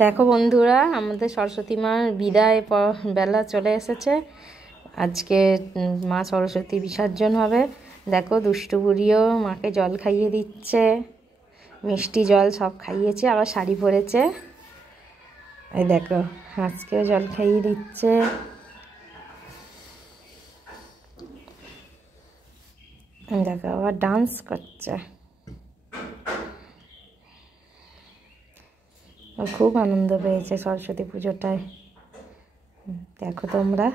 দেখো বন্ধুরা, আমাদের সরস্বতী মার বিদায় বেলা চলে এসেছে। আজকে মা সরস্বতী বিসর্জন হবে। দেখো দুষ্টু বুড়িও মাকে জল খাইয়ে দিচ্ছে, মিষ্টি জল সব খাইয়েছে, আবার শাড়ি পরেছে। এই দেখো আজকেও জল খাইয়ে দিচ্ছে। দেখো আবার ডান্স করছে। খুব আনন্দ পেয়েছে সরস্বতী পুজোটায়। দেখো তোমরা,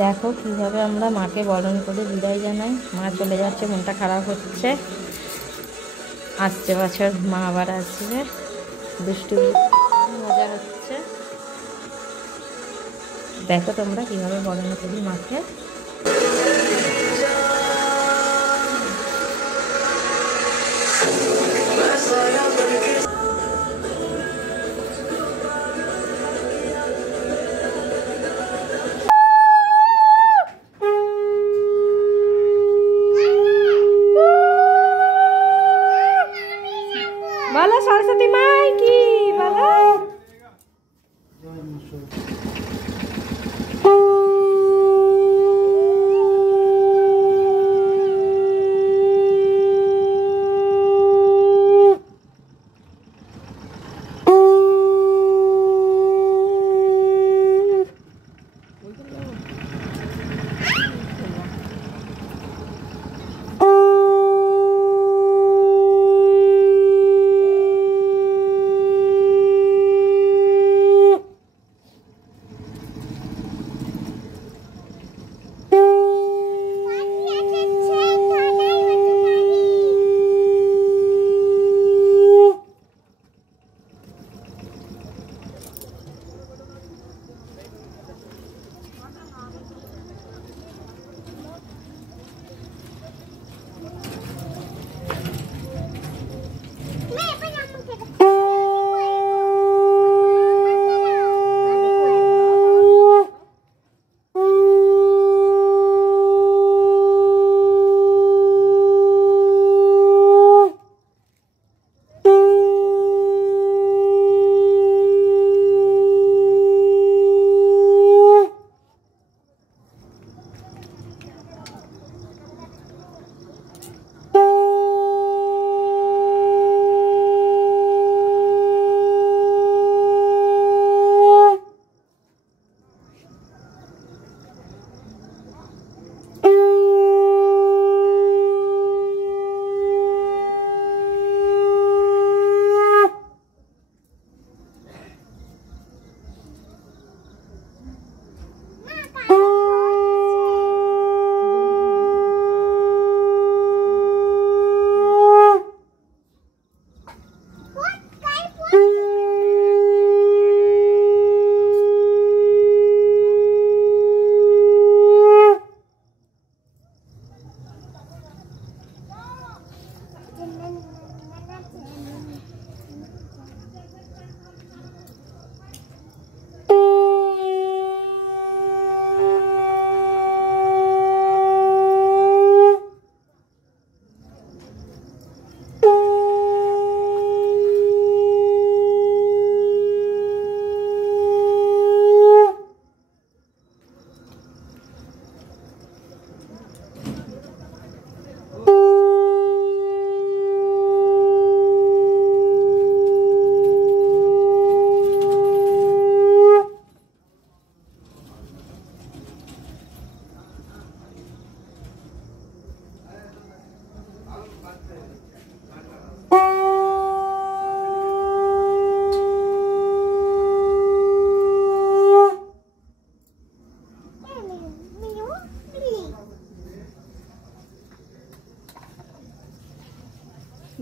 দেখো কিভাবে আমরা মাকে বরণ করে বিদায় জানাই। মা চলে যাচ্ছে, মনটা খারাপ হচ্ছে। আসছে বছর মা আবার আসবে। দুষ্টু মজা হচ্ছে। দেখো তোমরা কিভাবে বরণ করি মাকে। বলো সরস্বতী মাই কি বলো।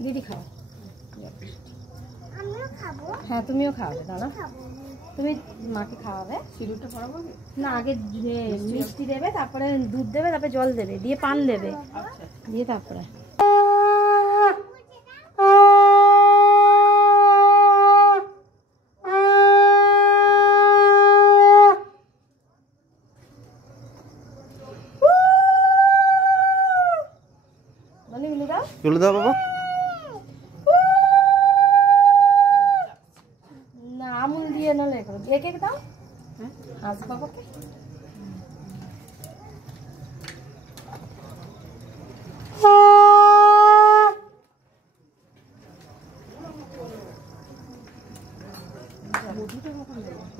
দিদি খাও, আমিও খাবো। হ্যাঁ তুমিও খাওয়াবে, দাদা তুমি মাকে খাওয়াবে। সিঁদুরটা পরাবো না, আগে মিষ্টি দেবে, তারপরে দুধ দেবে, তারপরে জল দেবে, দিয়ে পান দেবে, দিয়ে তারপরে গুলো দাও বাবা। না আমুল দিয়ে না লেখো, একে দাও। হাস বাবাকে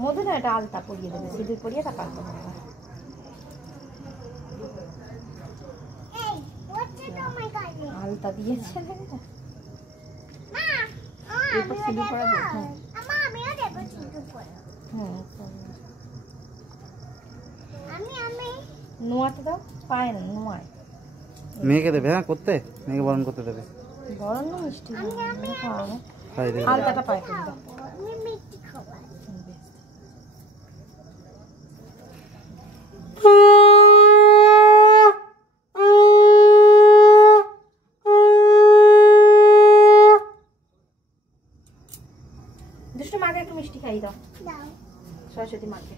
মধু না, এটা আলতা পরিয়ে দেবে, সিঁদুর পরিয়ে তা পারতে হবে। আলতা দিয়েছে নোয়াতে দাও, পায় না নোয়ায়। মেয়েকে দেবে, হ্যাঁ করতে, মেয়েকে বরণ করতে দেবে। বরণ না মিষ্টি খাওয়াবো, তাই দেবে। আলতাটা পায় করে দাও। দুষ্টু মাকে একটু মিষ্টি খাইয়ে দাও, সরস্বতী মাকে।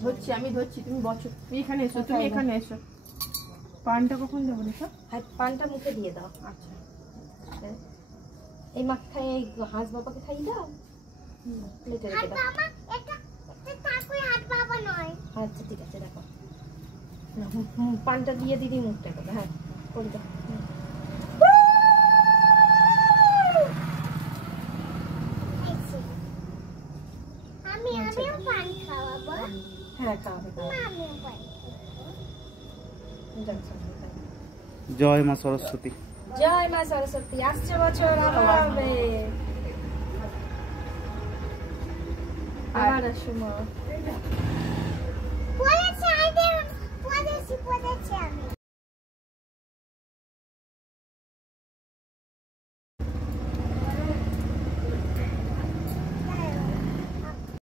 ধরছি, আমি ধরছি, তুমি বসো। এখানে এসো, তুমি এখানে এসো। পানটা কখন দেবো না? হ্যাঁ, পানটা মুখে দিয়ে দাও। আচ্ছা, এই মাকে খাইয়ে, এই হাঁস বাবাকে খাইয়ে দাও, প্লেটে রেখে দাও। আচ্ছা ঠিক আছে, দেখো পানটা দিয়ে দিদি মুখটা করে। হ্যাঁ করে দাও। হ্যাঁ খাওয়াবে। জয় মা সরস্বতী। জয় মা সরস্বতী। আসছে বছর আবার হবে, আবার আসো মা।